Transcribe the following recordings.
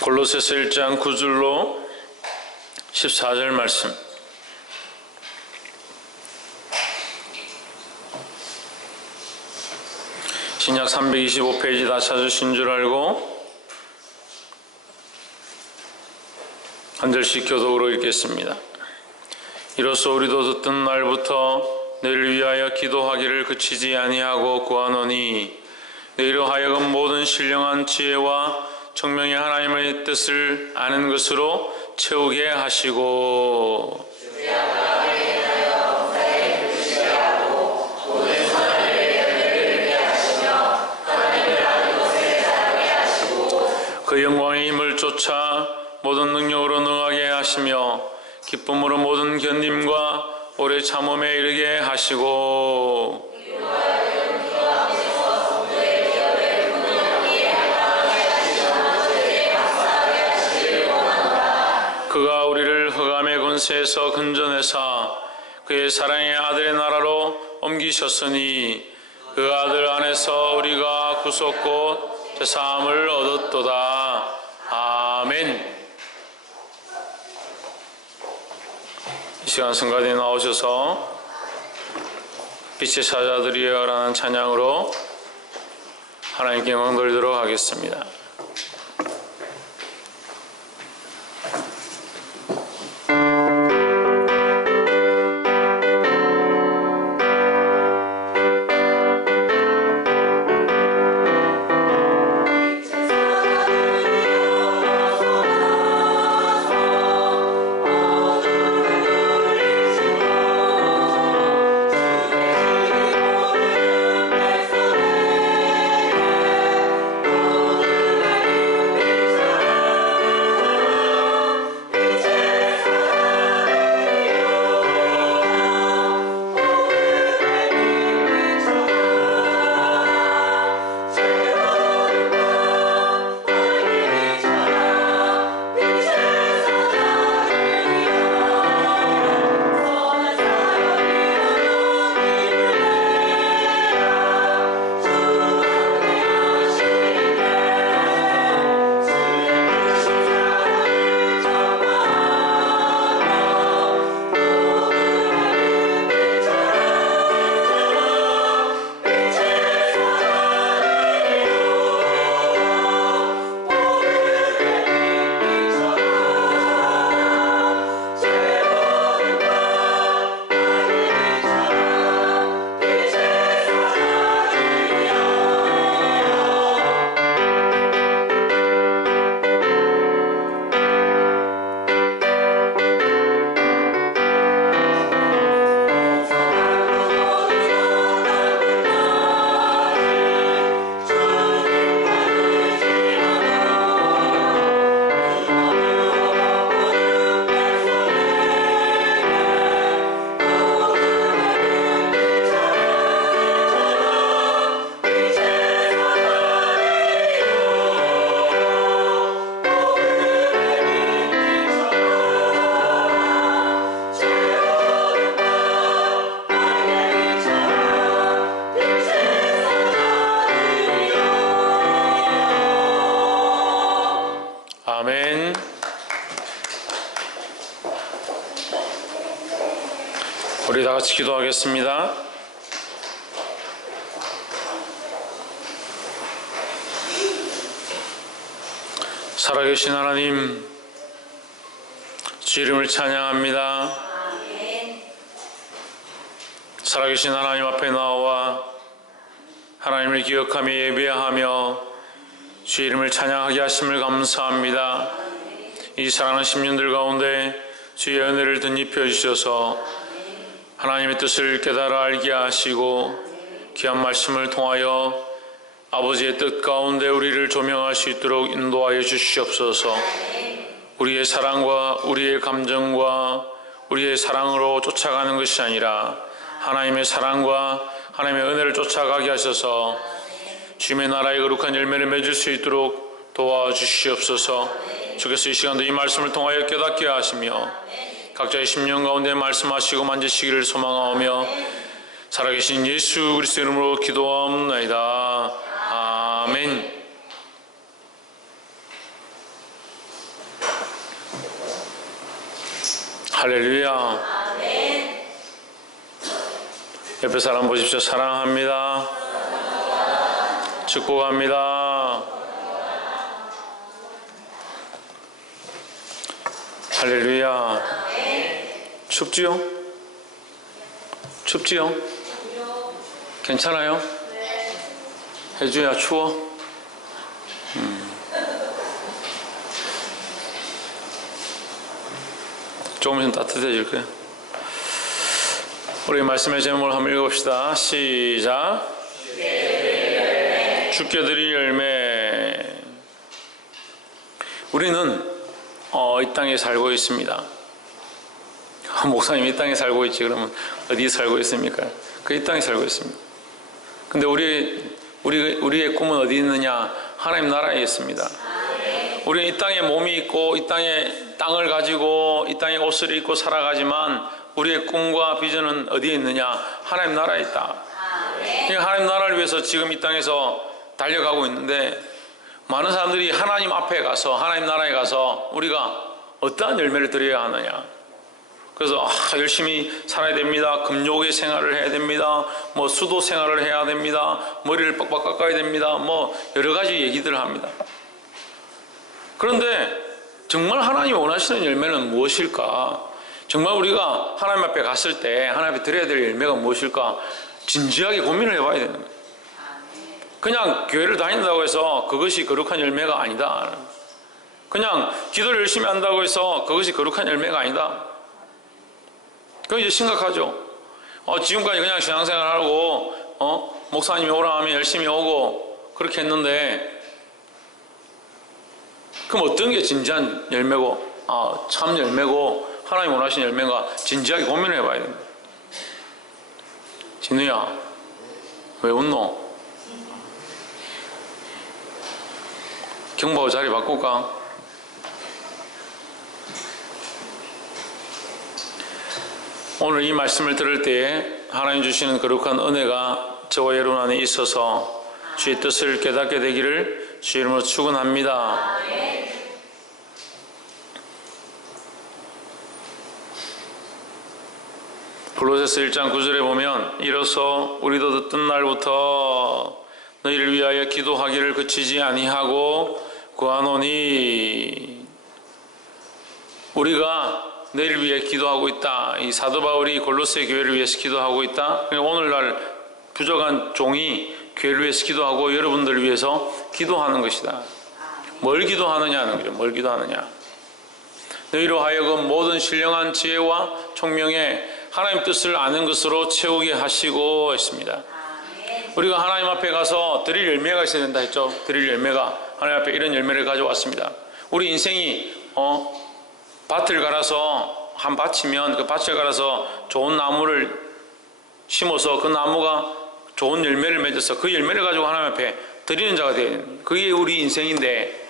골로새서 1장 9절로 14절 말씀. 신약 325페이지 다 찾으신 줄 알고 한 절씩 교독으로 읽겠습니다. 이로써 우리도 듣던 날부터 너희를 위하여 기도하기를 그치지 아니하고 구하노니 너희로 하여금 모든 신령한 지혜와 청명의 하나님의 뜻을 아는 것으로 채우게 하시고 그 영광의 힘을 쫓아 모든 능력으로 능하게 하시며 기쁨으로 모든 견딤과 오래 참음에 이르게 하시고 그가 우리를 흑암의 권세에서 건져내사 그의 사랑의 아들의 나라로 옮기셨으니 그 아들 안에서 우리가 구속 곧 죄사함을 얻었도다. 아멘. 이 시간 성가대에 나오셔서 빛의 사자들이여라는 찬양으로 하나님께 영광 돌리도록 하겠습니다. 아멘. 우리 다 같이 기도하겠습니다. 살아계신 하나님, 주 이름을 찬양합니다. 살아계신 하나님 앞에 나와 하나님을 기억하며 예배하며 주 이름을 찬양하게 하심을 감사합니다. 이 사랑하는 10년들 가운데 주의 은혜를 덧입혀 주셔서 하나님의 뜻을 깨달아 알게 하시고 귀한 말씀을 통하여 아버지의 뜻 가운데 우리를 조명할 수 있도록 인도하여 주시옵소서. 우리의 사랑과 우리의 감정과 우리의 사랑으로 쫓아가는 것이 아니라 하나님의 사랑과 하나님의 은혜를 쫓아가게 하셔서 주님의 나라의 거룩한 열매를 맺을 수 있도록 도와주시옵소서. 주께서 이 시간도 이 말씀을 통하여 깨닫게 하시며 각자의 심령 가운데 말씀하시고 만지시기를 소망하오며 살아계신 예수 그리스도 이름으로 기도하옵나이다. 아멘. 할렐루야. 옆에 사람 보십시오. 사랑합니다. 축복합니다. 할렐루야. 춥지요? 춥지요? 괜찮아요? 혜주야, 추워? 조금 있으면 따뜻해질 거예요. 우리 말씀의 제목을 한번 읽어봅시다. 시작. 주께 드릴 열매. 우리는 이 땅에 살고 있습니다. 목사님 이 땅에 살고 있지. 그러면 어디 살고 있습니까? 이 땅에 살고 있습니다. 근데 우리의 꿈은 어디 있느냐? 하나님 나라에 있습니다. 우리는 이 땅에 몸이 있고 이 땅에 땅을 가지고 이 땅에 옷을 입고 살아가지만 우리의 꿈과 비전은 어디에 있느냐? 하나님 나라에 있다. 하나님 나라를 위해서 지금 이 땅에서 달려가고 있는데 많은 사람들이 하나님 앞에 가서 하나님 나라에 가서 우리가 어떠한 열매를 드려야 하느냐? 그래서 열심히 살아야 됩니다. 금욕의 생활을 해야 됩니다. 수도 생활을 해야 됩니다. 머리를 빡빡 깎아야 됩니다. 여러 가지 얘기들을 합니다. 그런데 정말 하나님이 원하시는 열매는 무엇일까? 정말 우리가 하나님 앞에 갔을 때 하나님 앞에 드려야 될 열매가 무엇일까? 진지하게 고민을 해봐야 되는 거예요. 그냥 교회를 다닌다고 해서 그것이 거룩한 열매가 아니다. 그냥 기도를 열심히 한다고 해서 그것이 거룩한 열매가 아니다. 그건 이제 심각하죠. 지금까지 그냥 신앙생활하고 목사님이 오라 하면 열심히 오고 그렇게 했는데 그럼 어떤 게 진지한 열매고 참 열매고 하나님 원하시는 열매가 진지하게 고민을 해봐야 됩니다. 진우야 왜 웃노? 경보하고 자리 바꿀까? 오늘 이 말씀을 들을 때에 하나님 주시는 거룩한 은혜가 저와 여러분 안에 있어서 주의 뜻을 깨닫게 되기를 주의 이름으로 축원합니다. 골로새서 1장 9절에 보면 이로써 우리도 듣던 날부터 너희를 위하여 기도하기를 그치지 아니하고 구하노니. 우리가 너희를 위해 기도하고 있다. 이 사도 바울이 골로새 교회를 위해서 기도하고 있다. 오늘날 부족한 종이 교회를 위해서 기도하고 여러분들을 위해서 기도하는 것이다. 뭘 기도하느냐는 거죠. 뭘 기도하느냐. 너희로 하여금 모든 신령한 지혜와 총명에 하나님 뜻을 아는 것으로 채우게 하시고 있습니다. 우리가 하나님 앞에 가서 드릴 열매가 있어야 된다 했죠. 드릴 열매가 하나님 앞에 이런 열매를 가져왔습니다. 우리 인생이 밭을 갈아서 한 밭이면 그 밭을 갈아서 좋은 나무를 심어서 그 나무가 좋은 열매를 맺어서 그 열매를 가지고 하나님 앞에 드리는 자가 되어야 됩니다. 그게 우리 인생인데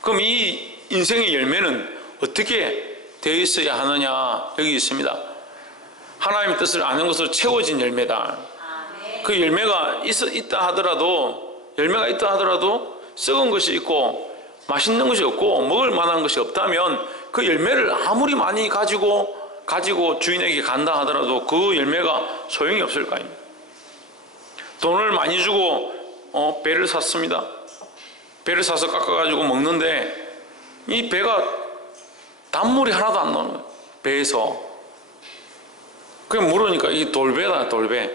그럼 이 인생의 열매는 어떻게 되어 있어야 하느냐? 여기 있습니다. 하나님의 뜻을 아는 것으로 채워진 열매다. 그 열매가 있다 하더라도 열매가 있다 하더라도 썩은 것이 있고 맛있는 것이 없고 먹을 만한 것이 없다면 그 열매를 아무리 많이 가지고 주인에게 간다 하더라도 그 열매가 소용이 없을 거 아닙니까? 돈을 많이 주고 배를 샀습니다. 배를 사서 깎아가지고 먹는데 이 배가 단물이 하나도 안 나오는 거예요. 배에서. 그냥 물으니까 이게 돌배다. 돌배.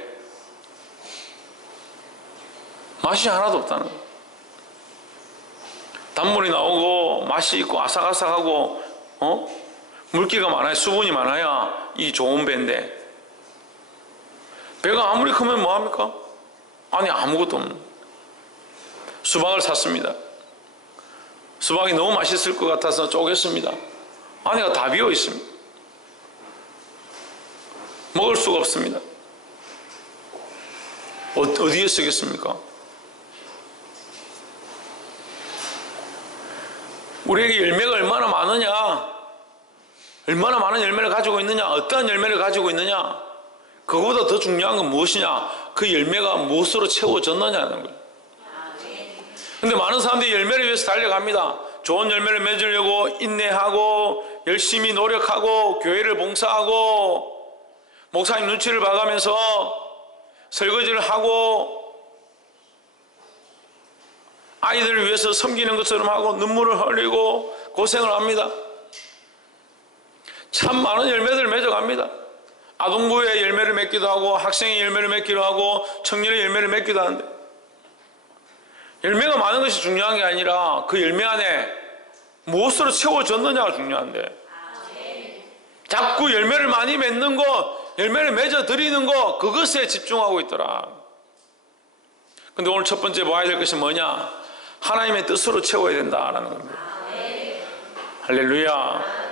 맛이 하나도 없다는 거예요. 단물이 나오고 맛이 있고 아삭아삭하고 물기가 많아야 수분이 많아야 이 좋은 배인데 배가 아무리 크면 뭐합니까? 안에 아무것도 없는. 수박을 샀습니다. 수박이 너무 맛있을 것 같아서 쪼갰습니다. 안에가 다 비어 있습니다. 먹을 수가 없습니다. 어디에 쓰겠습니까? 우리에게 열매가 얼마나 많으냐, 얼마나 많은 열매를 가지고 있느냐, 어떠한 열매를 가지고 있느냐, 그거보다 더 중요한 건 무엇이냐, 그 열매가 무엇으로 채워졌느냐는 거예요. 근데 많은 사람들이 열매를 위해서 달려갑니다. 좋은 열매를 맺으려고 인내하고 열심히 노력하고 교회를 봉사하고 목사님 눈치를 봐가면서 설거지를 하고 아이들을 위해서 섬기는 것처럼 하고 눈물을 흘리고 고생을 합니다. 참 많은 열매들을 맺어갑니다. 아동부의 열매를 맺기도 하고 학생의 열매를 맺기도 하고 청년의 열매를 맺기도 하는데, 열매가 많은 것이 중요한 게 아니라 그 열매 안에 무엇으로 채워졌느냐가 중요한데, 자꾸 열매를 많이 맺는 것, 열매를 맺어 드리는 것, 그것에 집중하고 있더라. 근데 오늘 첫 번째 봐야 될 것이 뭐냐? 하나님의 뜻으로 채워야 된다라는 겁니다. 할렐루야.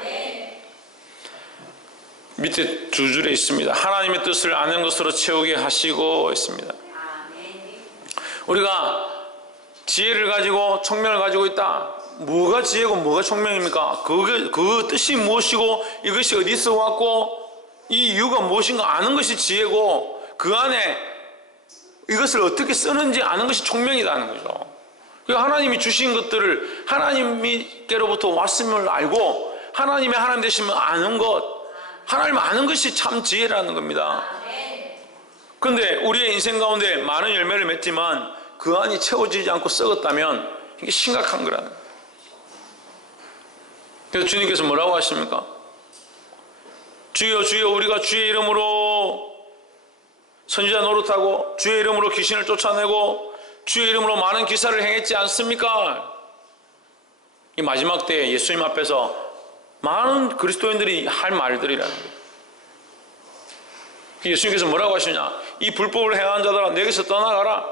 밑에 두 줄에 있습니다. 하나님의 뜻을 아는 것으로 채우게 하시고 있습니다. 우리가 지혜를 가지고 총명을 가지고 있다. 뭐가 지혜고 뭐가 총명입니까? 그 뜻이 무엇이고 이것이 어디서 왔고 이 이유가 무엇인가 아는 것이 지혜고, 그 안에 이것을 어떻게 쓰는지 아는 것이 총명이라는 거죠. 하나님이 주신 것들을 하나님께로부터 왔음을 알고 하나님의 하나님 되심을 아는 것, 하나님 아는 것이 참 지혜라는 겁니다. 그런데 우리의 인생 가운데 많은 열매를 맺지만 그 안이 채워지지 않고 썩었다면 이게 심각한 거라는 거예요. 그래서 주님께서 뭐라고 하십니까? 주여 주여 우리가 주의 이름으로 선지자 노릇하고 주의 이름으로 귀신을 쫓아내고 주의 이름으로 많은 기사를 행했지 않습니까? 이 마지막 때에 예수님 앞에서 많은 그리스도인들이 할 말들이라는 거예요. 예수님께서 뭐라고 하시냐? 이 불법을 행하는 자들아 내게서 떠나가라.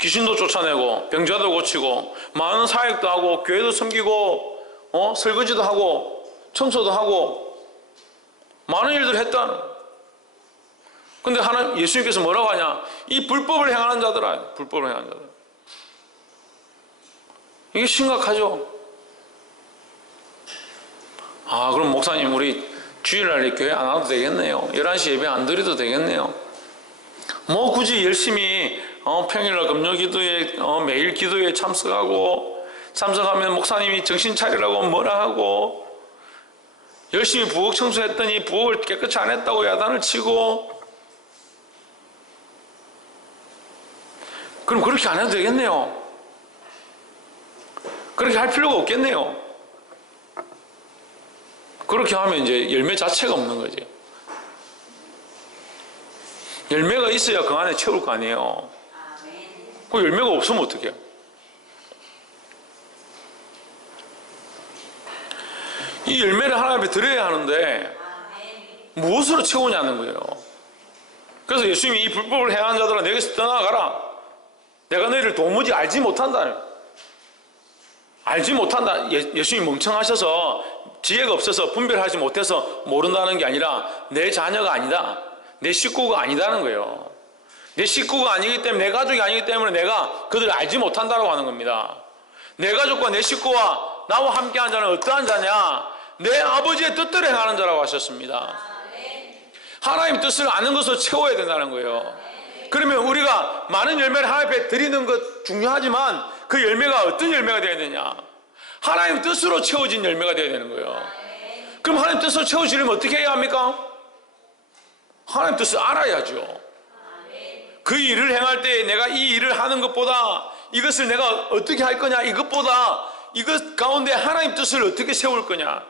귀신도 쫓아내고 병자도 고치고 많은 사역도 하고 교회도 섬기고 설거지도 하고 청소도 하고 많은 일들을 했다는. 근데 예수님께서 뭐라고 하냐? 이 불법을 행하는 자들아, 불법을 행하는 자들. 이게 심각하죠. 그럼 목사님 우리 주일날에 교회 안 와도 되겠네요. 11시 예배 안 드려도 되겠네요. 뭐 굳이 열심히 평일날 금요 기도에 매일 기도에 참석하면 목사님이 정신 차리라고 뭐라 하고, 열심히 부엌 청소했더니 부엌을 깨끗이 안 했다고 야단을 치고, 그럼 그렇게 안 해도 되겠네요. 그렇게 할 필요가 없겠네요. 그렇게 하면 이제 열매 자체가 없는 거죠. 열매가 있어야 그 안에 채울 거 아니에요. 그 열매가 없으면 어떡해요? 이 열매를 하나님 앞에 드려야 하는데 무엇으로 채우냐는 거예요. 그래서 예수님이 이 불법을 행하는 자들아 내게서 떠나가라. 내가 너희를 도무지 알지 못한다. 알지 못한다. 예수님이 멍청하셔서 지혜가 없어서 분별하지 못해서 모른다는 게 아니라 내 자녀가 아니다, 내 식구가 아니다는 거예요. 내 식구가 아니기 때문에, 내 가족이 아니기 때문에 내가 그들을 알지 못한다고 하는 겁니다. 내 가족과 내 식구와 나와 함께한 자는 어떠한 자냐? 내 아버지의 뜻대로 행하는 자라고 하셨습니다. 하나님 뜻을 아는 것으로 채워야 된다는 거예요. 그러면 우리가 많은 열매를 하나님 앞에 드리는 것 중요하지만 그 열매가 어떤 열매가 되어야 되냐? 하나님 뜻으로 채워진 열매가 되어야 되는 거예요. 그럼 하나님 뜻으로 채워지려면 어떻게 해야 합니까? 하나님 뜻을 알아야죠. 그 일을 행할 때 내가 이 일을 하는 것보다 이것을 내가 어떻게 할 거냐, 이것보다 이것 가운데 하나님 뜻을 어떻게 세울 거냐,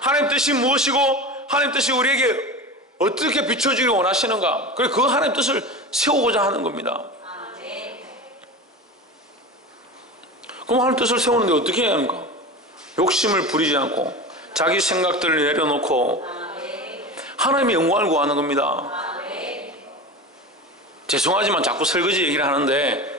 하나님 뜻이 무엇이고 하나님 뜻이 우리에게 어떻게 비춰지길 원하시는가, 그래서 그 하나님 뜻을 세우고자 하는 겁니다. 그럼 하나님 뜻을 세우는데 어떻게 해야 합니까? 욕심을 부리지 않고 자기 생각들을 내려놓고 하나님의 영광을 구하는 겁니다. 죄송하지만 자꾸 설거지 얘기를 하는데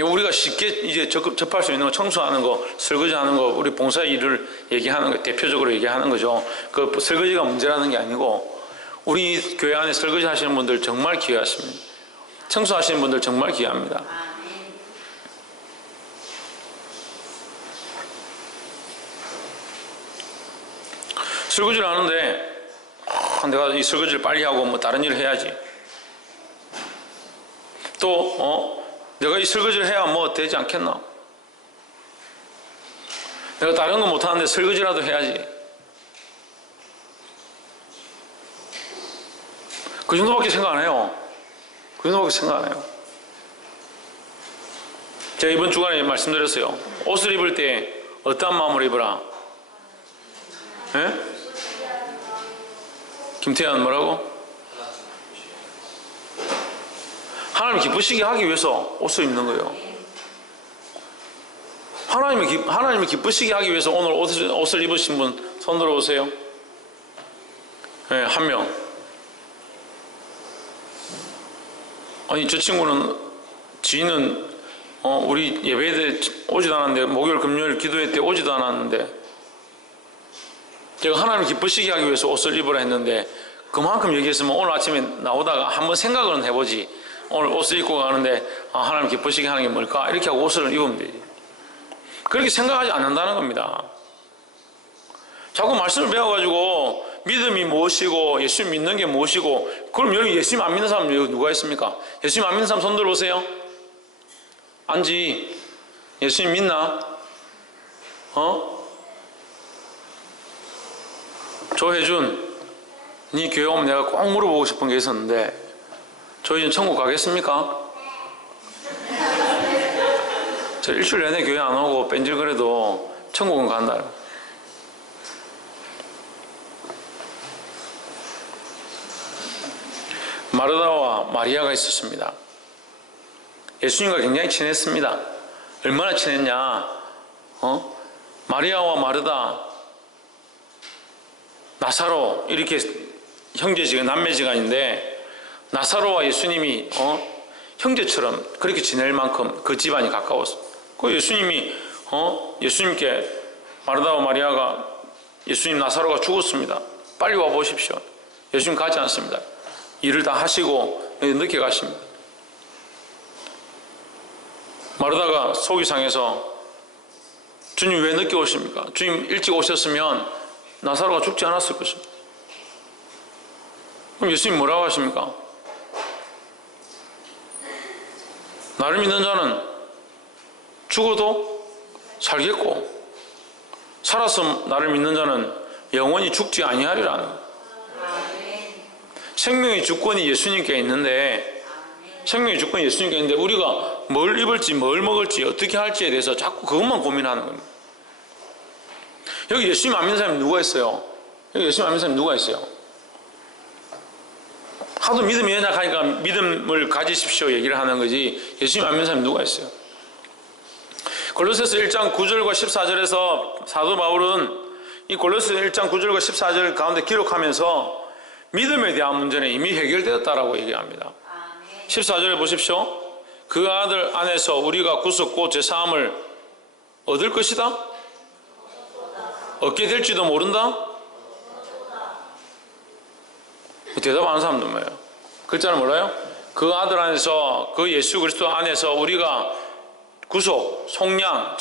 우리가 쉽게 이제 접할 수 있는 거, 청소하는 거, 설거지하는 거, 우리 봉사 일을 얘기하는 거, 대표적으로 얘기하는 거죠. 그 설거지가 문제라는 게 아니고 우리 교회 안에 설거지 하시는 분들 정말 귀하십니다. 청소하시는 분들 정말 귀합니다. 설거지를 하는데 내가 이 설거지를 빨리 하고 뭐 다른 일을 해야지. 또 내가 이 설거지를 해야 뭐 되지 않겠나? 내가 다른 거 못하는데 설거지라도 해야지. 그 정도밖에 생각 안 해요. 그 정도밖에 생각 안 해요. 제가 이번 주간에 말씀드렸어요. 옷을 입을 때 어떠한 마음으로 입어라. 예? 김태현 뭐라고? 하나님 기쁘시게 하기 위해서 옷을 입는 거예요. 하나님을 기쁘시게 하기 위해서 오늘 옷을 입으신 분 손 들어오세요. 네, 한 명. 아니 저 친구는 지인은 우리 예배 때 오지도 않았는데, 목요일 금요일 기도회 때 오지도 않았는데, 제가 하나님 기쁘시게 하기 위해서 옷을 입으라 했는데 그만큼 얘기했으면 오늘 아침에 나오다가 한번 생각은 해보지. 오늘 옷을 입고 가는데 하나님 기쁘시게 하는 게 뭘까? 이렇게 하고 옷을 입으면 되지. 그렇게 생각하지 않는다는 겁니다. 자꾸 말씀을 배워가지고 믿음이 무엇이고 예수님 믿는 게 무엇이고, 그럼 여기 예수님 안 믿는 사람 여기 누가 있습니까? 예수님 안 믿는 사람 손 들어보세요. 안지 예수님 믿나? 조혜준, 네 교회 오면 내가 꼭 물어보고 싶은 게 있었는데, 조혜준 천국 가겠습니까? 저 일주일 내내 교회 안 오고 뺀질거려도 천국은 간다. 마르다와 마리아가 있었습니다. 예수님과 굉장히 친했습니다. 얼마나 친했냐? 마리아와 마르다, 나사로, 이렇게 형제지간, 남매지간인데 나사로와 예수님이 형제처럼 그렇게 지낼 만큼 그 집안이 가까웠어. 그 예수님이 예수님께 마르다와 마리아가, 예수님 나사로가 죽었습니다. 빨리 와 보십시오. 예수님 가지 않습니다. 일을 다 하시고 늦게 가십니다. 마르다가 속이 상해서 주님 왜 늦게 오십니까? 주님 일찍 오셨으면 나사로가 죽지 않았을 것입니다. 그럼 예수님 뭐라고 하십니까? 나를 믿는 자는 죽어도 살겠고 살아서 나를 믿는 자는 영원히 죽지 아니하리라는. 생명의 주권이 예수님께 있는데, 생명의 주권이 예수님께 있는데 우리가 뭘 입을지 뭘 먹을지 어떻게 할지에 대해서 자꾸 그것만 고민하는 겁니다. 여기 예수님 안 믿는 사람이 누가 있어요? 여기 예수님 안 믿는 사람이 누가 있어요? 하도 믿음이 연약하니까 믿음을 가지십시오 얘기를 하는 거지, 예수님 안 믿는 사람이 누가 있어요? 골로새서 1장 9절과 14절에서 사도 바울은 이 골로새서 1장 9절과 14절 가운데 기록하면서 믿음에 대한 문제는 이미 해결되었다라고 얘기합니다. 14절에 보십시오. 그 아들 안에서 우리가 구속고 제사함을 얻을 것이다? 얻게 될지도 모른다? 대답하는 사람도 뭐예요? 글자는 몰라요? 그 아들 안에서, 그 예수 그리스도 안에서 우리가 구속, 속량,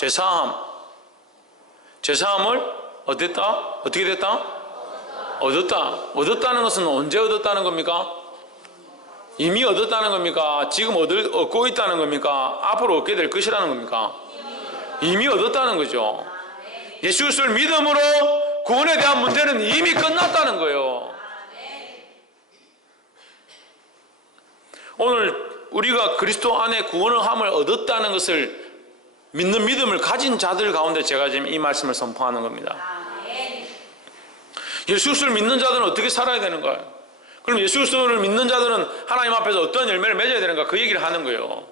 제사함을 얻었다? 어떻게 됐다? 얻었다. 얻었다는 것은 언제 얻었다는 겁니까? 이미 얻었다는 겁니까? 지금 얻고 있다는 겁니까? 앞으로 얻게 될 것이라는 겁니까? 이미 얻었다는 거죠. 예수 그리스도를 믿음으로 구원에 대한 문제는 이미 끝났다는 거예요. 오늘 우리가 그리스도 안에 구원함을 얻었다는 것을 믿는 믿음을 가진 자들 가운데 제가 지금 이 말씀을 선포하는 겁니다. 예수 그리스도를 믿는 자들은 어떻게 살아야 되는 거예요? 그럼 예수 그리스도를 믿는 자들은 하나님 앞에서 어떤 열매를 맺어야 되는가, 그 얘기를 하는 거예요.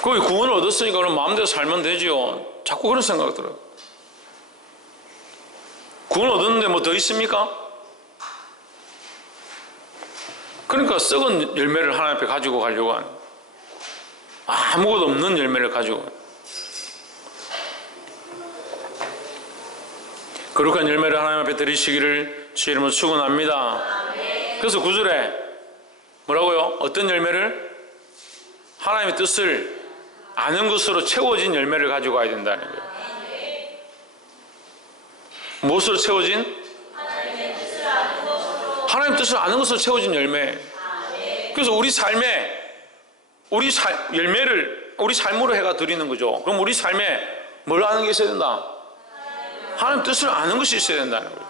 거기 구원을 얻었으니까 그럼 마음대로 살면 되지요. 자꾸 그런 생각이 들어요. 구원 얻었는데 뭐 더 있습니까? 그러니까 썩은 열매를 하나님 앞에 가지고 가려고 하는, 아무것도 없는 열매를 가지고, 거룩한 열매를 하나님 앞에 드리시기를 주의 이름으로 축원합니다. 그래서 9절에 뭐라고요? 어떤 열매를? 하나님의 뜻을 아는 것으로 채워진 열매를 가지고 와야 된다는 거예요. 무엇으로 채워진? 하나님 뜻을 아는 것으로 채워진 열매. 그래서 우리 삶에 우리 열매를 우리 삶으로 해가 드리는 거죠. 그럼 우리 삶에 뭘 아는 게 있어야 된다? 하나님 뜻을 아는 것이 있어야 된다는 거예요.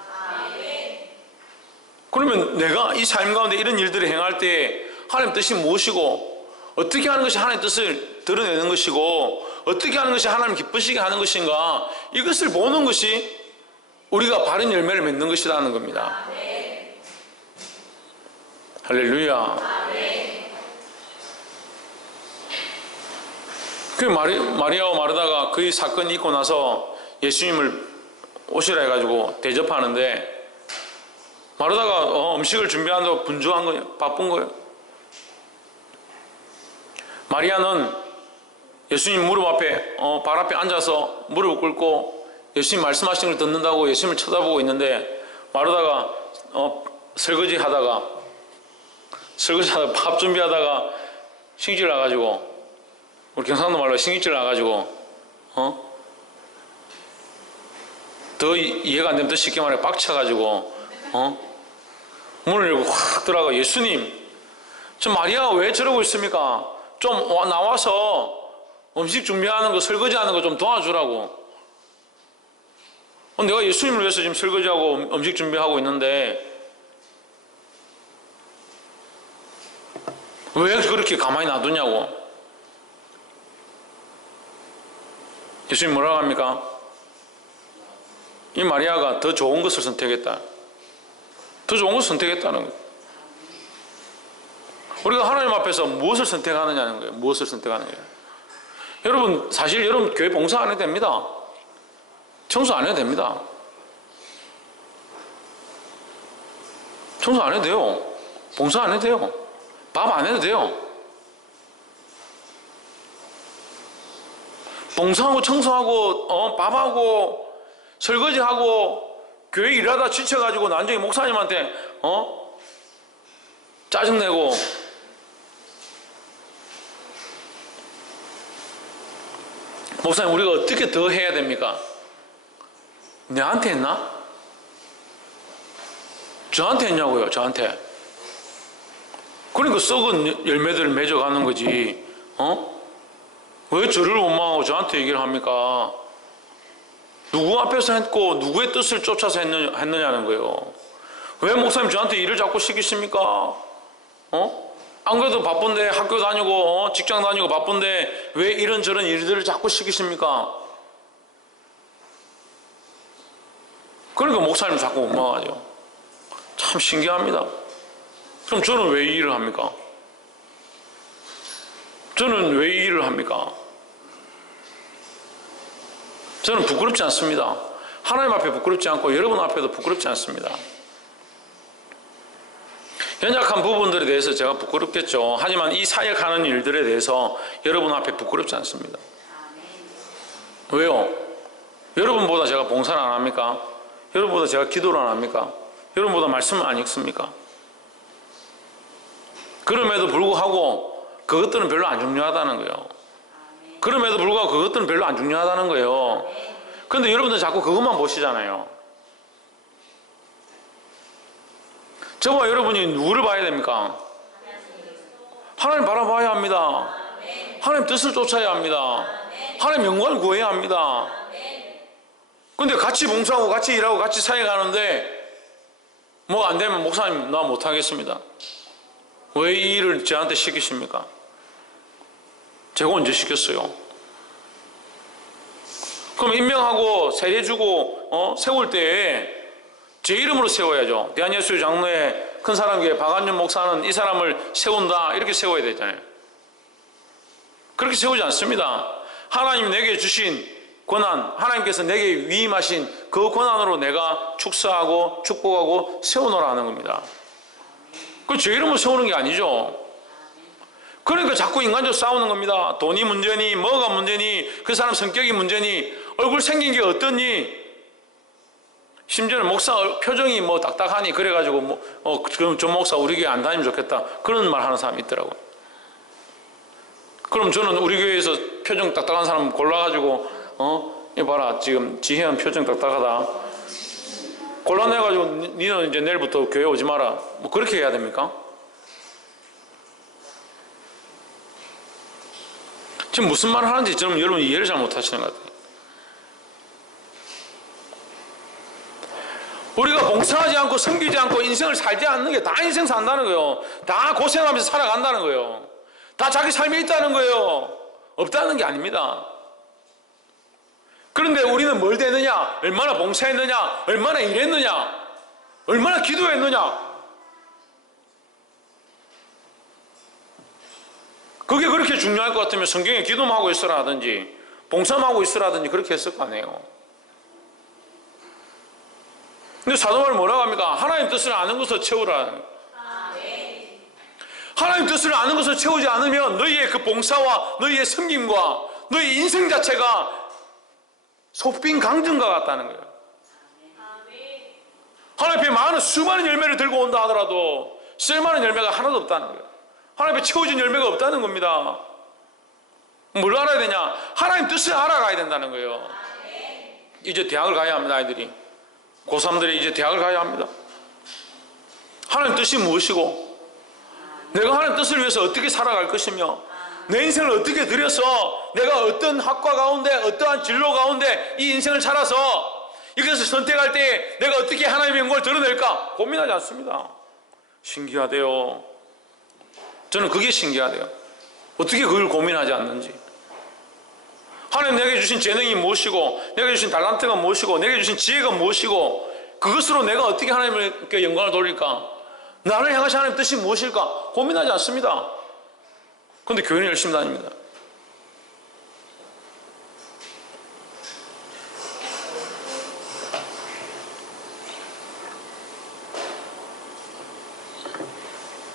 그러면 내가 이 삶 가운데 이런 일들을 행할 때 하나님 뜻이 무엇이고, 어떻게 하는 것이 하나님 뜻을 드러내는 것이고, 어떻게 하는 것이 하나님 기쁘시게 하는 것인가, 이것을 보는 것이 우리가 바른 열매를 맺는 것이라는 겁니다. 할렐루야. 그 마리아와 마르다가 그 사건이 있고 나서 예수님을 오시라 해가지고 대접하는데, 마르다가 음식을 준비한다고 분주한 거예요. 바쁜 거예요. 마리아는 예수님 무릎 앞에 발 앞에 앉아서 무릎을 꿇고 예수님 말씀하시는 걸 듣는다고 예수님을 쳐다보고 있는데, 마르다가 설거지 하다가 밥 준비하다가 신기질 나가지고, 우리 경상도 말로 신기질 나가지고 더 이해가 안 되면 더 쉽게 말해 빡쳐가지고 문을 열고 확 들어가, 예수님, 저 마리아가 왜 저러고 있습니까? 좀 나와서 음식 준비하는 거, 설거지하는 거 좀 도와주라고. 내가 예수님을 위해서 지금 설거지하고 음식 준비하고 있는데 왜 그렇게 가만히 놔두냐고. 예수님 뭐라고 합니까? 이 마리아가 더 좋은 것을 선택했다. 더 좋은 것을 선택했다는 거예요. 우리가 하나님 앞에서 무엇을 선택하느냐는 거예요. 무엇을 선택하는 거예요. 여러분, 사실 여러분 교회 봉사 안 해도 됩니다. 청소 안 해도 됩니다. 청소 안 해도 돼요. 봉사 안 해도 돼요. 밥 안 해도 돼요. 봉사하고 청소하고 밥하고 설거지하고 교회 일하다 지쳐가지고 나중에 목사님한테 짜증내고 목사님 우리가 어떻게 더 해야 됩니까? 내한테 했나? 저한테 했냐고요. 저한테. 그러니까 썩은 열매들을 맺어가는 거지. 왜 저를 원망하고 저한테 얘기를 합니까? 누구 앞에서 했고 누구의 뜻을 쫓아서 했느냐는 거예요. 왜 목사님 저한테 일을 자꾸 시키십니까? 안 그래도 바쁜데 학교 다니고 직장 다니고 바쁜데 왜 이런저런 일들을 자꾸 시키십니까? 그러니까 목사님 자꾸 원망하죠. 참 신기합니다. 그럼 저는 왜 이 일을 합니까? 저는 왜 이 일을 합니까? 저는 부끄럽지 않습니다. 하나님 앞에 부끄럽지 않고 여러분 앞에도 부끄럽지 않습니다. 연약한 부분들에 대해서 제가 부끄럽겠죠. 하지만 이 사역하는 일들에 대해서 여러분 앞에 부끄럽지 않습니다. 왜요? 여러분보다 제가 봉사를 안 합니까? 여러분보다 제가 기도를 안 합니까? 여러분보다 말씀을 안 읽습니까? 그럼에도 불구하고 그것들은 별로 안 중요하다는 거예요. 그럼에도 불구하고 그것들은 별로 안 중요하다는 거예요. 그런데 여러분들 자꾸 그것만 보시잖아요. 저와 여러분이 누구를 봐야 됩니까? 하나님 바라봐야 합니다. 하나님 뜻을 쫓아야 합니다. 하나님 영광을 구해야 합니다. 근데 같이 봉사하고 같이 일하고 같이 사역하는데 뭐 안 되면 목사님 나 못하겠습니다. 왜 이 일을 저한테 시키십니까? 제가 언제 시켰어요? 그럼 임명하고 세례주고 세울 때에 제 이름으로 세워야죠. 대한예수교 장로회 큰 사람교회 박안준 목사는 이 사람을 세운다 이렇게 세워야 되잖아요. 그렇게 세우지 않습니다. 하나님이 내게 주신 권한, 하나님께서 내게 위임하신 그 권한으로 내가 축사하고 축복하고 세우노라 하는 겁니다. 그 제 이름으로 세우는 게 아니죠. 그러니까 자꾸 인간적으로 싸우는 겁니다. 돈이 문제니 뭐가 문제니 그 사람 성격이 문제니 얼굴 생긴 게 어떠니 심지어는 목사 표정이 뭐 딱딱하니 그래가지고 그럼 저 목사 우리 교회 안 다니면 좋겠다 그런 말 하는 사람이 있더라고요. 그럼 저는 우리 교회에서 표정 딱딱한 사람 골라가지고 이봐라 지금 지혜연 표정 딱딱하다 골라내가지고 니는 이제 내일부터 교회 오지 마라 뭐 그렇게 해야 됩니까? 지금 무슨 말을 하는지 저는 여러분 이해를 잘 못하시는 것 같아요. 우리가 봉사하지 않고 섬기지 않고 인생을 살지 않는 게 다 인생 산다는 거예요. 다 고생하면서 살아간다는 거예요. 다 자기 삶이 있다는 거예요. 없다는 게 아닙니다. 그런데 우리는 뭘 되느냐? 얼마나 봉사했느냐? 얼마나 일했느냐? 얼마나 기도했느냐? 그게 그렇게 중요할 것 같으면 성경에 기도만 하고 있으라 하든지 봉사만 하고 있으라 하든지 그렇게 했을 거 아니에요. 근데 사도 바울은 뭐라고 합니까? 하나님 뜻을 아는 것을 채우라. 하나님 뜻을 아는 것을 채우지 않으면 너희의 그 봉사와 너희의 섬김과 너희 인생 자체가 속빈 강정과 같다는 거예요. 하나님 앞에 많은 수많은 열매를 들고 온다 하더라도 쓸만한 열매가 하나도 없다는 거예요. 하나님 앞에 채워진 열매가 없다는 겁니다. 뭘 알아야 되냐? 하나님 뜻을 알아가야 된다는 거예요. 이제 대학을 가야 합니다. 아이들이 고3들이 이제 대학을 가야 합니다. 하나님 뜻이 무엇이고 내가 하나님 뜻을 위해서 어떻게 살아갈 것이며 내 인생을 어떻게 들여서 내가 어떤 학과 가운데 어떠한 진로 가운데 이 인생을 살아서 이것을 선택할 때 내가 어떻게 하나님의 영광을 드러낼까 고민하지 않습니다. 신기하대요. 저는 그게 신기하대요. 어떻게 그걸 고민하지 않는지. 하나님 내게 주신 재능이 무엇이고 내게 주신 달란트가 무엇이고 내게 주신 지혜가 무엇이고 그것으로 내가 어떻게 하나님께 영광을 돌릴까? 나를 향하신 하나님의 뜻이 무엇일까? 고민하지 않습니다. 그런데 교회는 열심히 다닙니다.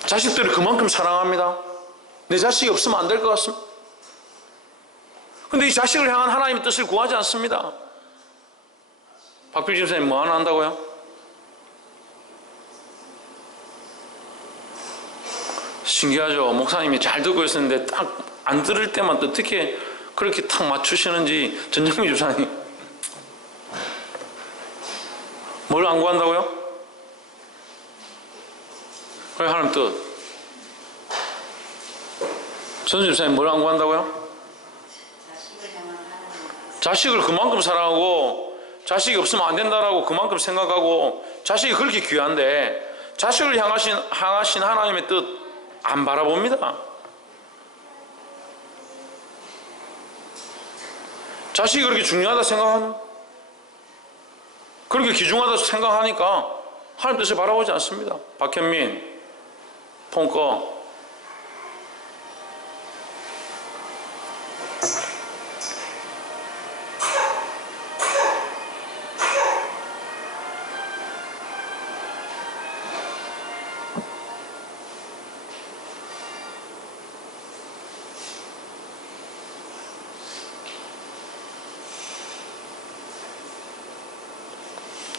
자식들을 그만큼 사랑합니다. 내 자식이 없으면 안 될 것 같습니다. 그런데 이 자식을 향한 하나님의 뜻을 구하지 않습니다. 박필진 선생님 뭐 하나 한다고요? 신기하죠. 목사님이 잘 듣고 있었는데 딱 안 들을 때만 어떻게 그렇게 탁 맞추시는지. 전정미 주사님 뭘 안 구한다고요? 왜 하나님 뜻? 전정미 주사님 뭘 안 구한다고요? 자식을 그만큼 사랑하고 자식이 없으면 안 된다라고 그만큼 생각하고 자식이 그렇게 귀한데 자식을 향하신 하나님의 뜻 안 바라봅니다. 자식이 그렇게 중요하다 생각하는 그렇게 귀중하다 생각하니까 하나님 뜻을 바라보지 않습니다. 박현민 폰 꺼.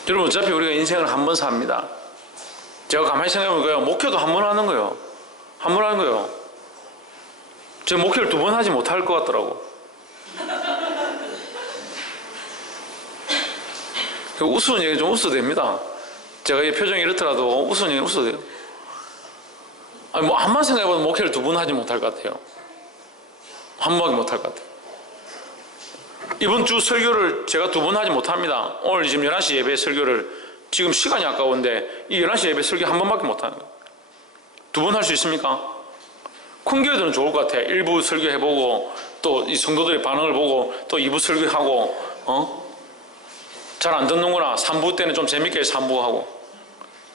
여러분 어차피 우리가 인생을 한 번 삽니다. 제가 가만히 생각해보니까요. 목회도 한 번 하는 거예요. 한 번 하는 거예요. 제가 목회를 2번 하지 못할 것 같더라고. 우스운 얘기 좀 웃어도 됩니다. 제가 이 표정이 이렇더라도 우스운 얘기 웃어도 돼요. 아니 뭐 한번 생각해봐도 목회를 2번 하지 못할 것 같아요. 한 번 하지 못할 것 같아요. 이번 주 설교를 제가 2번 하지 못합니다. 오늘 지금 11시 예배 설교를 지금 시간이 아까운데 이 11시 예배 설교 한 번밖에 못하는 거예요. 2번 할 수 있습니까? 큰 교회들은 좋을 것 같아요. 1부 설교해보고 또 이 성도들의 반응을 보고 또 2부 설교하고 잘 안 듣는구나. 3부 때는 좀 재밌게 3부 하고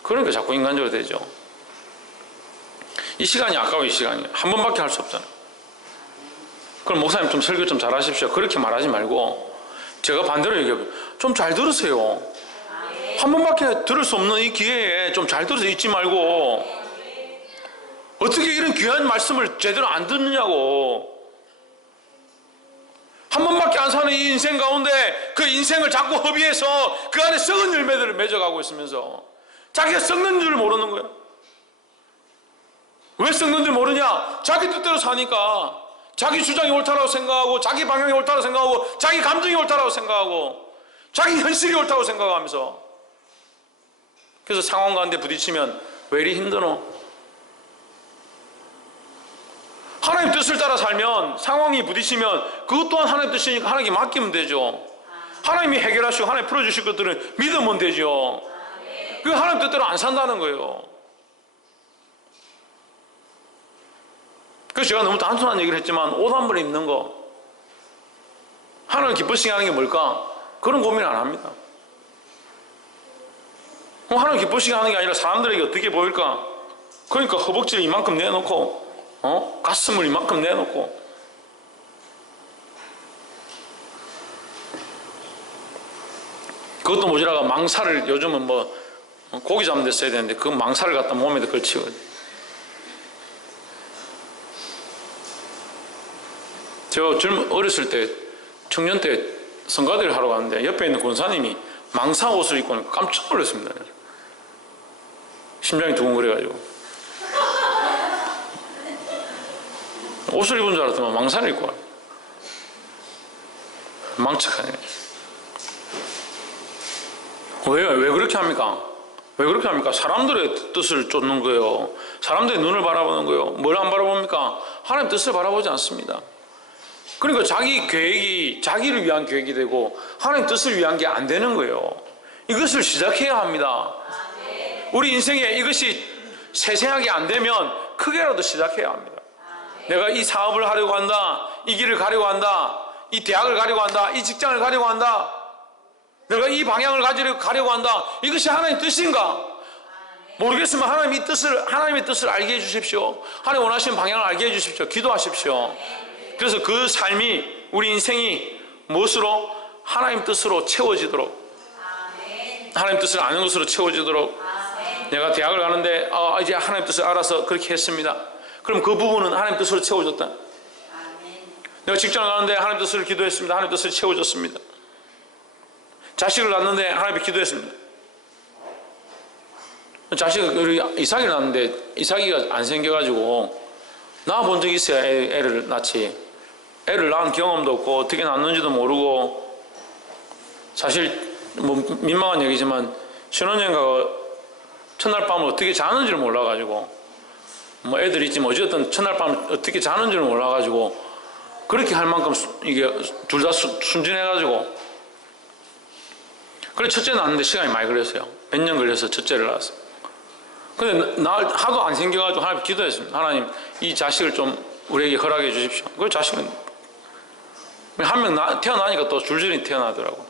그러니까 자꾸 인간적으로 되죠. 이 시간이 아까워. 이 시간이 한 번밖에 할 수 없잖아요. 그럼 목사님 좀 설교 좀 잘하십시오. 그렇게 말하지 말고 제가 반대로 얘기해요. 좀 잘 들으세요. 한 번밖에 들을 수 없는 이 기회에 좀 잘 들어서 잊지 말고 어떻게 이런 귀한 말씀을 제대로 안 듣느냐고. 한 번밖에 안 사는 이 인생 가운데 그 인생을 자꾸 허비해서 그 안에 썩은 열매들을 맺어가고 있으면서 자기가 썩는 줄 모르는 거예요. 왜 썩는 줄 모르냐? 자기 뜻대로 사니까. 자기 주장이 옳다라고 생각하고 자기 방향이 옳다라고 생각하고 자기 감정이 옳다라고 생각하고 자기 현실이 옳다고 생각하면서 그래서 상황 가운데 부딪히면 왜 이리 힘드노? 하나님 뜻을 따라 살면 상황이 부딪히면 그것 또한 하나님 뜻이니까 하나님께 맡기면 되죠. 하나님이 해결하시고 하나님 풀어주실 것들은 믿으면 되죠. 그 하나님 뜻대로 안 산다는 거예요. 그래서 제가 너무 단순한 얘기를 했지만 옷 한 벌 입는 거 하나님 기쁘시게 하는 게 뭘까? 그런 고민 안 합니다. 하나님 기쁘시게 하는 게 아니라 사람들에게 어떻게 보일까? 그러니까 허벅지를 이만큼 내놓고 가슴을 이만큼 내놓고 그것도 모자라가 망사를 요즘은 뭐 고기 잡는 데 써야 되는데 그 망사를 갖다 몸에다 걸치고 제가 어렸을 때 청년 때 성가대를 하러 갔는데 옆에 있는 권사님이 망사 옷을 입고 깜짝 놀랐습니다. 심장이 두근거려가지고 옷을 입은 줄 알았더니 망사를 입고 와요. 망측하네. 왜 그렇게 합니까? 왜 그렇게 합니까? 사람들의 뜻을 쫓는 거예요. 사람들의 눈을 바라보는 거예요. 뭘 안 바라봅니까? 하나님 뜻을 바라보지 않습니다. 그러니까 자기 계획이 자기를 위한 계획이 되고 하나님 뜻을 위한 게 안 되는 거예요. 이것을 시작해야 합니다. 우리 인생에 이것이 세세하게 안 되면 크게라도 시작해야 합니다. 내가 이 사업을 하려고 한다. 이 길을 가려고 한다. 이 대학을 가려고 한다. 이 직장을 가려고 한다. 내가 이 방향을 가려고 한다. 이것이 하나님의 뜻인가? 모르겠으면 하나님의 뜻을 알게 해주십시오. 하나님 원하시는 방향을 알게 해주십시오. 기도하십시오. 그래서 그 삶이 우리 인생이 무엇으로? 하나님 뜻으로 채워지도록 하나님 뜻을 아는 것으로 채워지도록 내가 대학을 가는데 이제 하나님 뜻을 알아서 그렇게 했습니다. 그럼 그 부분은 하나님 뜻으로 채워졌다. 내가 직장을 가는데 하나님 뜻을 기도했습니다. 하나님 뜻을 채워졌습니다. 자식을 낳는데 하나님께 기도했습니다. 우리 이삭이를 낳는데 이삭이가 안 생겨가지고 낳아본 적이 있어야 애를 낳지. 애를 낳은 경험도 없고 어떻게 낳는지도 모르고 사실 뭐 민망한 얘기지만 신혼여행 가고 첫날 밤을 어떻게 자는지를 몰라가지고 뭐 애들 있지만 어쨌든 첫날 밤 어떻게 자는지를 몰라가지고 그렇게 할 만큼 이게 둘 다 순진해가지고 그래 첫째 낳는데 시간이 많이 걸렸어요. 몇 년 걸려서 첫째를 낳았어요. 근데 하도 안 생겨가지고 하나님 기도했습니다. 하나님 이 자식을 좀 우리에게 허락해 주십시오. 그 자식은 한 명 태어나니까 또 줄줄이 태어나더라고.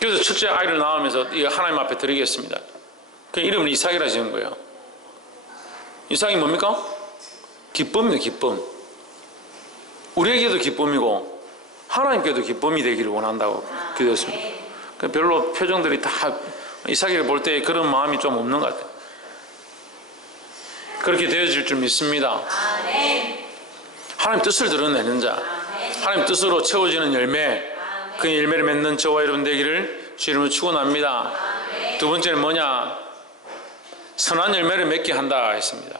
그래서 첫째 아이를 낳으면서 하나님 앞에 드리겠습니다. 그 이름을 이삭이라 지은 거예요. 이삭이 뭡니까? 기쁨이에요. 기쁨. 우리에게도 기쁨이고 하나님께도 기쁨이 되기를 원한다고 기도했습니다. 별로 표정들이 다 이삭이를 볼 때 그런 마음이 좀 없는 것 같아요. 그렇게 되어질 줄 믿습니다. 하나님 뜻을 드러내는 자, 하나님 뜻으로 채워지는 열매, 그 열매를 맺는 저와 여러분 되기를 주 이름으로 축원합니다. 두 번째는 뭐냐? 선한 열매를 맺게 한다 했습니다.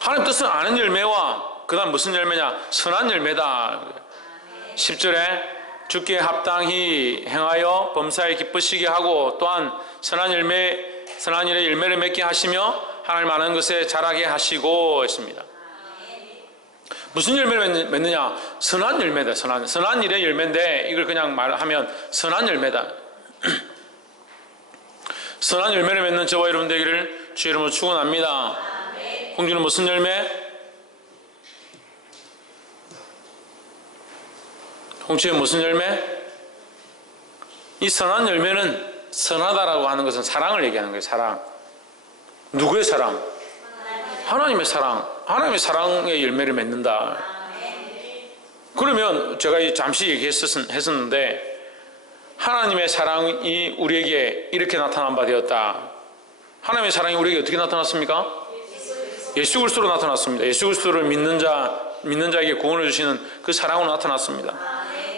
하나님 뜻을 아는 열매와 그 다음 무슨 열매냐? 선한 열매다. 10절에 주께 합당히 행하여 범사에 기쁘시게 하고 또한 선한 일의 열매를 맺게 하시며 하나님 아는 것에 자라게 하시고 했습니다. 무슨 열매를 맺느냐? 선한 열매다. 선한 일의 열매인데 이걸 그냥 말하면 선한 열매다. 선한 열매를 맺는 저와 여러분 되기를 주 이름으로 축원합니다. 공주는 무슨 열매? 홍치는 무슨 열매? 이 선한 열매는 선하다라고 하는 것은 사랑을 얘기하는 거예요. 사랑. 누구의 사랑? 하나님의 사랑. 하나님의 사랑의 열매를 맺는다. 그러면 제가 잠시 얘기했었는데 하나님의 사랑이 우리에게 이렇게 나타난 바 되었다. 하나님의 사랑이 우리에게 어떻게 나타났습니까? 예수 그리스도로 나타났습니다. 예수 그리스도를 믿는 자에게 구원을 주시는 그 사랑으로 나타났습니다.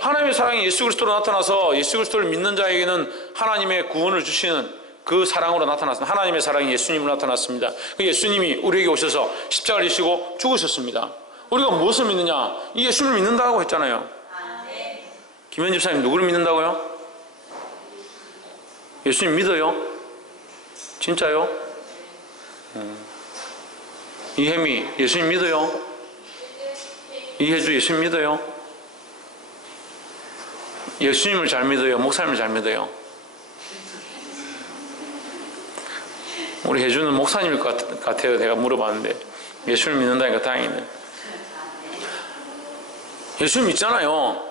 하나님의 사랑이 예수 그리스도로 나타나서 예수 그리스도를 믿는 자에게는 하나님의 구원을 주시는 그 사랑으로 나타났습니다. 하나님의 사랑이 예수님으로 나타났습니다. 그 예수님이 우리에게 오셔서 십자가를 지시고 죽으셨습니다. 우리가 무엇을 믿느냐? 이 예수를 믿는다고 했잖아요. 김현 집사님 누구를 믿는다고요? 예수님 믿어요? 진짜요? 이혜미, 예수님 믿어요? 이혜주, 예수님 믿어요? 예수님을 잘 믿어요? 목사님을 잘 믿어요? 우리 혜주는 목사님일 것 같아요. 내가 물어봤는데 예수를 믿는다니까 다행이네. 예수님 믿잖아요.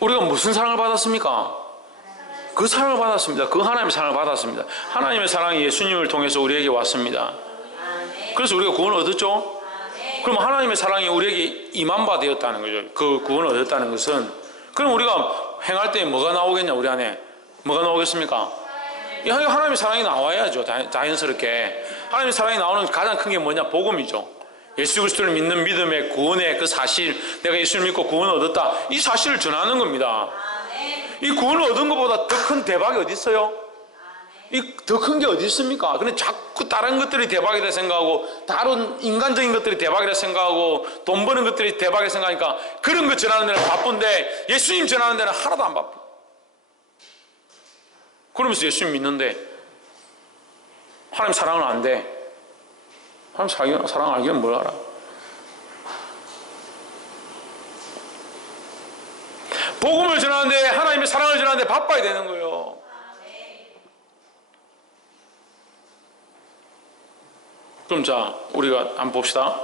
우리가 무슨 사랑을 받았습니까? 그 사랑을 받았습니다. 그 하나님의 사랑을 받았습니다. 하나님의 사랑이 예수님을 통해서 우리에게 왔습니다. 그래서 우리가 구원을 얻었죠? 그럼 하나님의 사랑이 우리에게 임한 바 되었다는 거죠. 그 구원을 얻었다는 것은. 그럼 우리가 행할 때 뭐가 나오겠냐, 우리 안에? 뭐가 나오겠습니까? 하나님의 사랑이 나와야죠. 자연스럽게. 하나님의 사랑이 나오는 가장 큰 게 뭐냐? 복음이죠. 예수 그리스도를 믿는 믿음의 구원의 그 사실, 내가 예수를 믿고 구원을 얻었다, 이 사실을 전하는 겁니다. 이 구원을 얻은 것보다 더 큰 대박이 어디 있어요? 이 더 큰 게 어디 있습니까? 근데 자꾸 다른 것들이 대박이라 생각하고, 다른 인간적인 것들이 대박이라 생각하고, 돈 버는 것들이 대박이라 생각하니까 그런 거 전하는 데는 바쁜데 예수님 전하는 데는 하나도 안 바빠. 그러면서 예수님 믿는데 하나님 사랑은 안 돼. 하나님 사랑을 알기는 뭘 알아? 복음을 전하는데, 하나님의 사랑을 전하는데 바빠야 되는 거예요. 그럼 자, 우리가 한번 봅시다.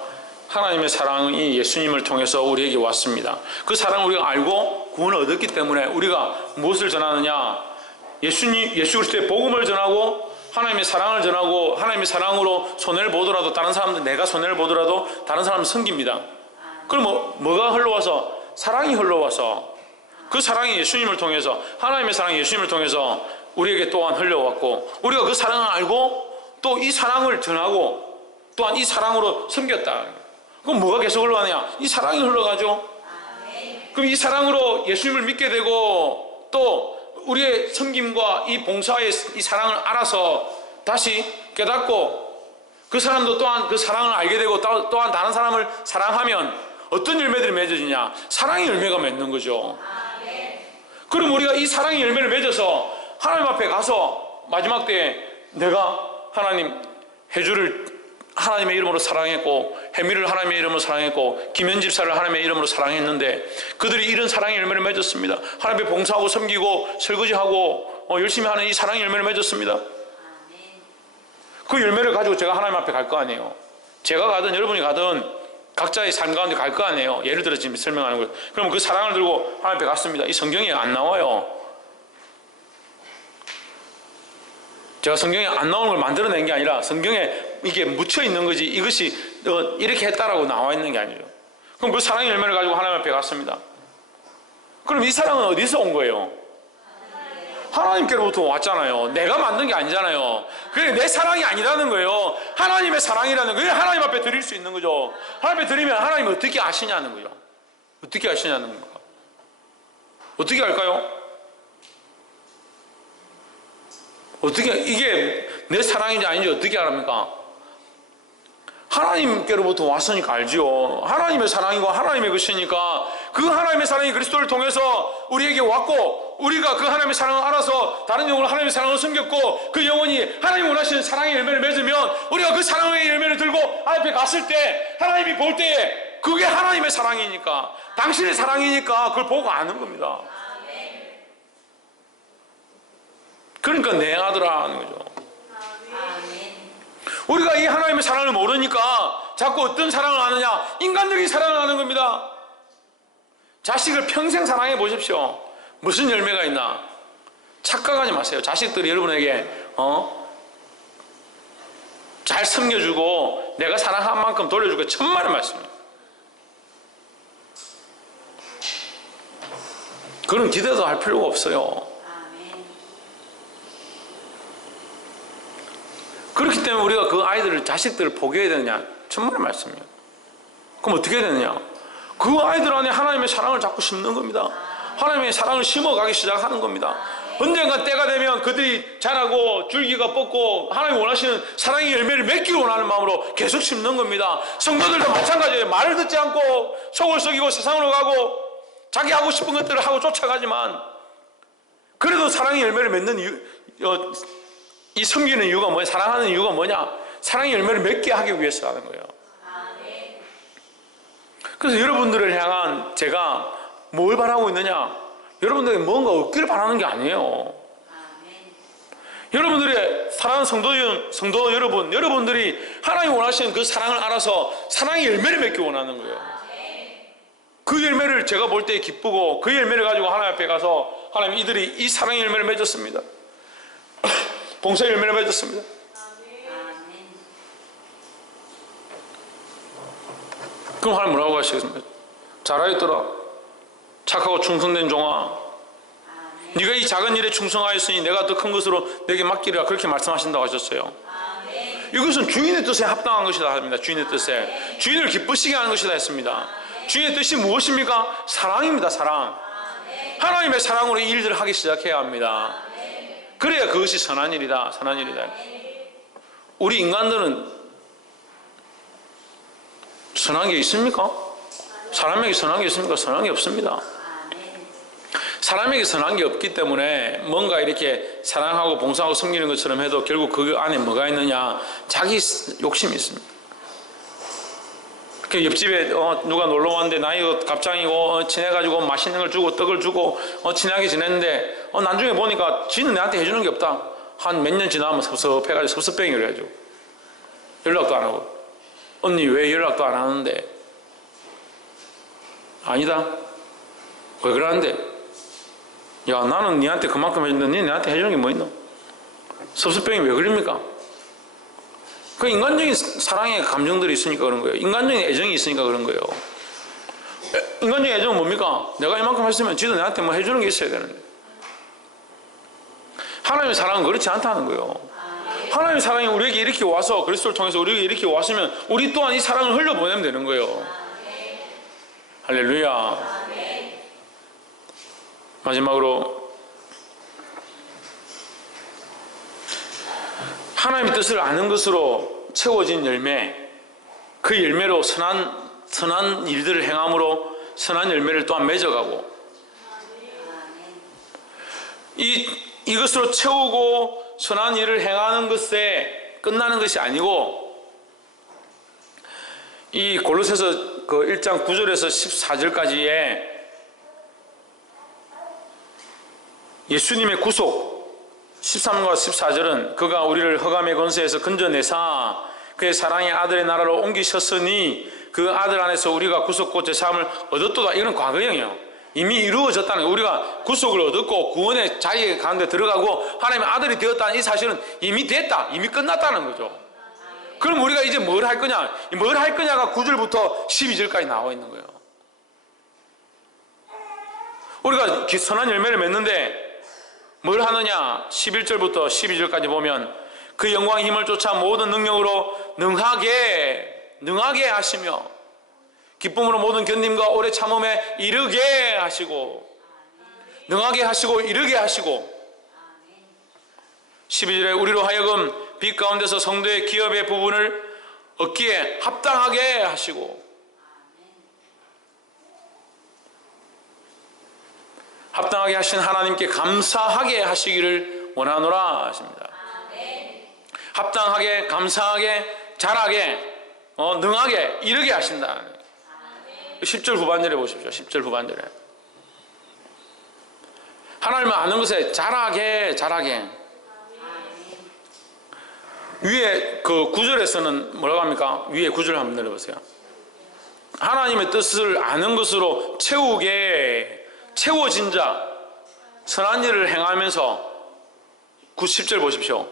하나님의 사랑이 예수님을 통해서 우리에게 왔습니다. 그 사랑을 우리가 알고 구원을 얻었기 때문에 우리가 무엇을 전하느냐? 예수 그리스도의 복음을 전하고, 하나님의 사랑을 전하고, 하나님의 사랑으로 손해를 보더라도 다른 사람들, 내가 손해를 보더라도 다른 사람을 섬깁니다. 그럼 뭐가 흘러와서? 사랑이 흘러와서, 그 사랑이 예수님을 통해서, 하나님의 사랑이 예수님을 통해서 우리에게 또한 흘러왔고, 우리가 그 사랑을 알고 또 이 사랑을 전하고 또한 이 사랑으로 섬겼다. 그럼 뭐가 계속 흘러가느냐? 이 사랑이 흘러가죠. 그럼 이 사랑으로 예수님을 믿게 되고, 또 우리의 섬김과 이 봉사의 이 사랑을 알아서 다시 깨닫고, 그 사람도 또한 그 사랑을 알게 되고 또한 다른 사람을 사랑하면 어떤 열매들이 맺어지냐? 사랑의 열매가 맺는 거죠. 그럼 우리가 이 사랑의 열매를 맺어서 하나님 앞에 가서 마지막 때에 내가 하나님, 혜주를 하나님의 이름으로 사랑했고, 혜미를 하나님의 이름으로 사랑했고, 김현 집사를 하나님의 이름으로 사랑했는데 그들이 이런 사랑의 열매를 맺었습니다. 하나님의 봉사하고 섬기고 설거지하고 열심히 하는 이 사랑의 열매를 맺었습니다. 그 열매를 가지고 제가 하나님 앞에 갈 거 아니에요. 제가 가든 여러분이 가든 각자의 삶 가운데 갈 거 아니에요. 예를 들어 지금 설명하는 거예요. 그럼 그 사랑을 들고 하나님 앞에 갔습니다. 이 성경에 안 나와요. 제가 성경에 안 나오는 걸 만들어낸 게 아니라 성경에 이게 묻혀 있는 거지, 이것이 이렇게 했다라고 나와 있는 게 아니죠. 그럼 그 사랑의 열매를 가지고 하나님 앞에 갔습니다. 그럼 이 사랑은 어디서 온 거예요? 하나님께로부터 왔잖아요. 내가 만든 게 아니잖아요. 그게 내 사랑이 아니라는 거예요. 하나님의 사랑이라는 거예요. 하나님 앞에 드릴 수 있는 거죠. 하나님 앞에 드리면 하나님이 어떻게 아시냐는 거예요. 어떻게 아시냐는 겁니까? 어떻게 알까요? 어떻게, 이게 내 사랑인지 아닌지 어떻게 알합니까? 하나님께로부터 왔으니까 알지요. 하나님의 사랑이고 하나님의 것이니까 그 하나님의 사랑이 그리스도를 통해서 우리에게 왔고, 우리가 그 하나님의 사랑을 알아서 다른 영혼을 하나님의 사랑을 섬겼고, 그 영혼이 하나님이 원하시는 사랑의 열매를 맺으면 우리가 그 사랑의 열매를 들고 하나님 앞에 갔을 때 하나님이 볼 때에 그게 하나님의 사랑이니까, 당신의 사랑이니까 그걸 보고 아는 겁니다. 그러니까 내 아들아 하는 거죠. 우리가 이 하나님의 사랑을 모르니까 자꾸 어떤 사랑을 하느냐? 인간적인 사랑을 하는 겁니다. 자식을 평생 사랑해 보십시오. 무슨 열매가 있나? 착각하지 마세요. 자식들이 여러분에게 잘 섬겨주고 내가 사랑한 만큼 돌려주고 천만의 말씀입니다. 그런 기대도 할 필요가 없어요. 그렇기 때문에 우리가 그 아이들을, 자식들을 포기해야 되느냐? 천만의 말씀이에요. 그럼 어떻게 해야 되느냐? 그 아이들 안에 하나님의 사랑을 자꾸 심는 겁니다. 하나님의 사랑을 심어가기 시작하는 겁니다. 언젠가 때가 되면 그들이 자라고 줄기가 뻗고 하나님이 원하시는 사랑의 열매를 맺기를 원하는 마음으로 계속 심는 겁니다. 성도들도 마찬가지예요. 말을 듣지 않고 속을 썩이고 세상으로 가고 자기 하고 싶은 것들을 하고 쫓아가지만 그래도 사랑의 열매를 맺는 이유, 이 섬기는 이유가 뭐냐? 사랑하는 이유가 뭐냐? 사랑의 열매를 맺게 하기 위해서 하는 거예요. 그래서 여러분들을 향한 제가 뭘 바라고 있느냐? 여러분들에게 뭔가 얻기를 바라는 게 아니에요. 여러분들의 사랑하는 성도 여러분, 여러분들이 하나님이 원하시는 그 사랑을 알아서 사랑의 열매를 맺기 원하는 거예요. 그 열매를 제가 볼 때 기쁘고 그 열매를 가지고 하나님 앞에 가서 하나님 이들이 이 사랑의 열매를 맺었습니다. 봉사의 열매를 맺었습니다. 그럼 하나님 뭐라고 하시겠습니까? 잘하였더라. 착하고 충성된 종아. 네가 이 작은 일에 충성하였으니 내가 더 큰 것으로 내게 맡기리라. 그렇게 말씀하신다고 하셨어요. 이것은 주인의 뜻에 합당한 것이다 합니다. 주인의 뜻에. 주인을 기쁘시게 하는 것이다 했습니다. 주인의 뜻이 무엇입니까? 사랑입니다. 사랑. 하나님의 사랑으로 이 일들을 하기 시작해야 합니다. 그래야 그것이 선한 일이다. 선한 일이다. 우리 인간들은 선한 게 있습니까? 사람에게 선한 게 있습니까? 선한 게 없습니다. 사람에게 선한 게 없기 때문에 뭔가 이렇게 사랑하고 봉사하고 섬기는 것처럼 해도 결국 그 안에 뭐가 있느냐? 자기 욕심이 있습니다. 그 옆집에 누가 놀러 왔는데 나이가 갑장이고 친해가지고 맛있는 걸 주고 떡을 주고 친하게 지냈는데 나중에 보니까 지는 내한테 해주는 게 없다. 한 몇 년 지나면 섭섭해가지고 섭섭뱅이를 해줘. 연락도 안 하고. 언니 왜 연락도 안 하는데? 아니다. 왜 그러는데? 야, 나는 니한테 그만큼 해준다. 니 내한테 해주는 게 뭐 있노? 섭섭병이 왜 그럽니까? 그 인간적인 사랑의 감정들이 있으니까 그런 거예요. 인간적인 애정이 있으니까 그런 거예요. 인간적인 애정은 뭡니까? 내가 이만큼 했으면 지도 내한테 뭐 해주는 게 있어야 되는데. 하나님의 사랑은 그렇지 않다는 거예요. 하나님의 사랑이 우리에게 이렇게 와서 그리스도를 통해서 우리에게 이렇게 왔으면 우리 또한 이 사랑을 흘려보내면 되는 거예요. 할렐루야. 마지막으로 하나님의 뜻을 아는 것으로 채워진 열매, 그 열매로 선한 일들을 행함으로 선한 열매를 또한 맺어가고, 이것으로 채우고 선한 일을 행하는 것에 끝나는 것이 아니고, 이 골로새서 그 1장 9절에서 14절까지의 예수님의 구속 13과 14절은 그가 우리를 흑암의 권세에서 건져내사 그의 사랑의 아들의 나라로 옮기셨으니 그 아들 안에서 우리가 구속고 제사함을 얻었도다. 이건 과거형이에요. 이미 이루어졌다는 거예요. 우리가 구속을 얻었고 구원의 자리 가운데 들어가고 하나님의 아들이 되었다는 이 사실은 이미 됐다. 이미 끝났다는 거죠. 그럼 우리가 이제 뭘 할 거냐? 뭘 할 거냐가 9절부터 12절까지 나와 있는 거예요. 우리가 선한 열매를 맺는데 뭘 하느냐? 11절부터 12절까지 보면 그 영광의 힘을 쫓아 모든 능력으로 능하게 하시며 기쁨으로 모든 견딤과 오래 참음에 이르게 하시고 능하게 하시고 이르게 하시고 12절에 우리로 하여금 빛 가운데서 성도의 기업의 부분을 얻기에 합당하게 하시고 합당하게 하신 하나님께 감사하게 하시기를 원하노라 하십니다. 합당하게, 감사하게, 잘하게, 능하게, 이르게 하신다. 10절 후반절에 보십시오. 10절 후반절에. 하나님을 아는 것에 잘하게. 위에 그 9절에서는 뭐라고 합니까? 위에 9절 한번 내려보세요. 하나님의 뜻을 아는 것으로 채워진 자, 선한 일을 행하면서 10절 보십시오.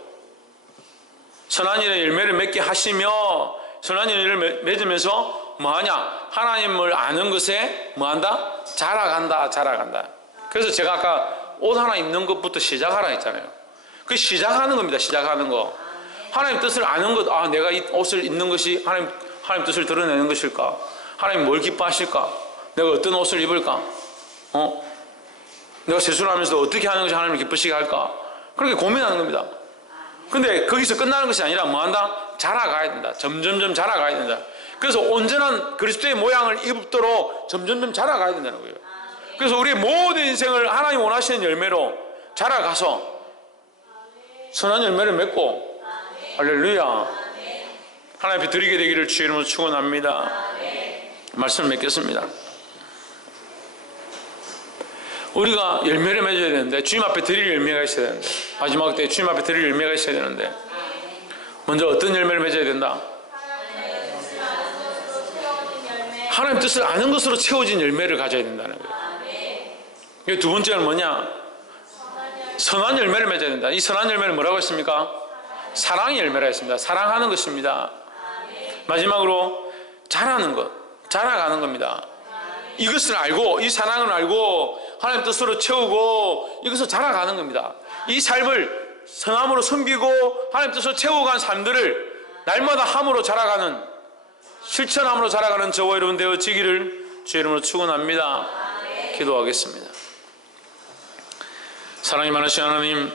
선한 일의 열매를 맺게 하시며 선한 일을 맺으면서 뭐하냐? 하나님을 아는 것에 뭐한다? 자라간다. 그래서 제가 아까 옷 하나 입는 것부터 시작하라 했잖아요. 그 시작하는 겁니다. 시작하는 거. 하나님 뜻을 아는 것. 내가 이 옷을 입는 것이 하나님 뜻을 드러내는 것일까? 하나님 뭘 기뻐하실까? 내가 어떤 옷을 입을까? 내가 세수를 하면서 어떻게 하는 것이 하나님을 기쁘시게 할까? 그렇게 고민하는 겁니다. 근데 거기서 끝나는 것이 아니라 뭐한다? 자라가야 된다. 점점점 자라가야 된다. 그래서 온전한 그리스도의 모양을 입도록 점점점 자라가야 된다는 거예요. 그래서 우리의 모든 인생을 하나님 원하시는 열매로 자라가서 선한 열매를 맺고 할렐루야. 하나님 앞에 드리게 되기를 주의 이름으로 축원합니다. 말씀을 맺겠습니다. 우리가 열매를 맺어야 되는데, 주님 앞에 드릴 열매가 있어야 되는데, 마지막 때 주님 앞에 드릴 열매가 있어야 되는데, 먼저 어떤 열매를 맺어야 된다? 하나님 뜻을 아는 것으로 채워진 열매를 가져야 된다는 거예요. 두 번째는 뭐냐? 선한 열매를 맺어야 된다. 이 선한 열매는 뭐라고 했습니까? 사랑의 열매라 했습니다. 사랑하는 것입니다. 마지막으로 자라는 것, 자라가는 겁니다. 이것을 알고, 이 사랑을 알고 하나님 뜻으로 채우고 이것을 자라가는 겁니다. 이 삶을 선함으로 섬기고 하나님 뜻으로 채워간 삶들을 날마다 함으로 자라가는, 실천함으로 자라가는 저와 여러분 되어지기를 주의 이름으로 축원합니다. 기도하겠습니다. 사랑이 많으신 하나님,